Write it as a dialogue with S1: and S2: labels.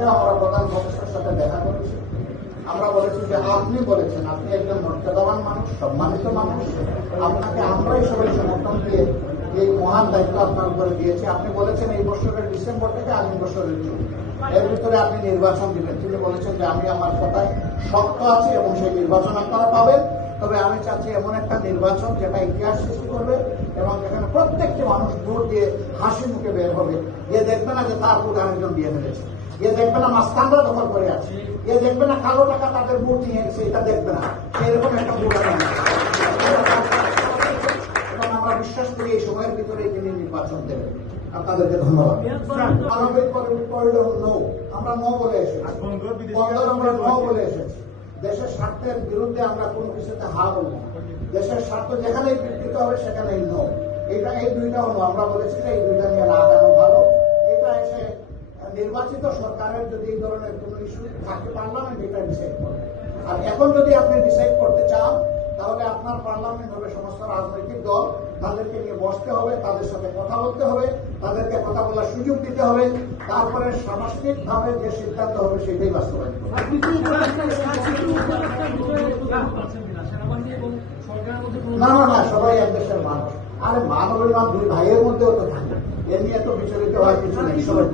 S1: কালকে আমরা প্রধান সাথে দেখা করেছি। আমরা বলেছি যে আপনি বলেছেন, আপনি একজন মর্যাদাবান মানুষ, সম্মানিত মানুষ। আপনাকে আমরাই সবাই সমর্থন দিয়ে এই মহান দায়িত্ব আপনার উপরে দিয়েছি। আপনি বলেছেন এই বছরের ডিসেম্বর থেকে আগামী বছরের জুন। এর ভিতরে আপনি নির্বাচন দিবেন। তিনি বলেছেন যে আমি আমার কথায় শক্ত আছি এবং সেই নির্বাচন আপনারা পাবেন। তবে আমি চাচ্ছি এমন একটা নির্বাচন যেটা ইতিহাস সৃষ্টি করবে এবং এখানে প্রত্যেকটি মানুষ ভোট দিয়ে হাসি মুখে বের হবে। দেখবে না যে তার ভোট আরেকজন দিয়ে ফেলেছে এ দেখবে না মাস্তানরা দখল করে আছে। এ দেখবে না কালো টাকা তাদের ভোট নিয়ে গেছে এটা দেখবে না এরকম একটা আমি আমরা বিশ্বাস করি এই সময়ের ভিতরে তিনি নির্বাচন দেবেন। আপনাদেরকে ধন্যবাদ। নো। আমরা ন বলে এসেছি। ন দেশের স্বার্থের বিরুদ্ধে আমরা কোনো কিছুতে হা দেশের স্বার্থ যেখানেই বিকৃত হবে, সেখানেই নো। এটা এই দুইটা হলো আমরা বলেছি এই দুইটা নিয়ে না আগানো ভালো। নির্বাচিত সরকারের যদি এই ধরনের কোনো ইস্যু থাকে পার্লামেন্ট এটা ডিসাইড করবে আর এখন যদি আপনি ডিসাইড করতে চান তাহলে আপনার পার্লামেন্ট হবে সমস্ত রাজনৈতিক দল তাদেরকে নিয়ে বসতে হবে তাদের সাথে কথা বলতে হবে তাদেরকে কথা বলার সুযোগ দিতে হবে তারপরে সামষ্টিক ভাবে যে সিদ্ধান্ত হবে সেটাই বাস্তবায়ন না না না সবাই এক দেশের মানুষ আরে মানবের মান দুই ভাইয়ের মধ্যেও তো থাকে এ নিয়ে তো বিচলিত হওয়ার কিছু নেই সবাই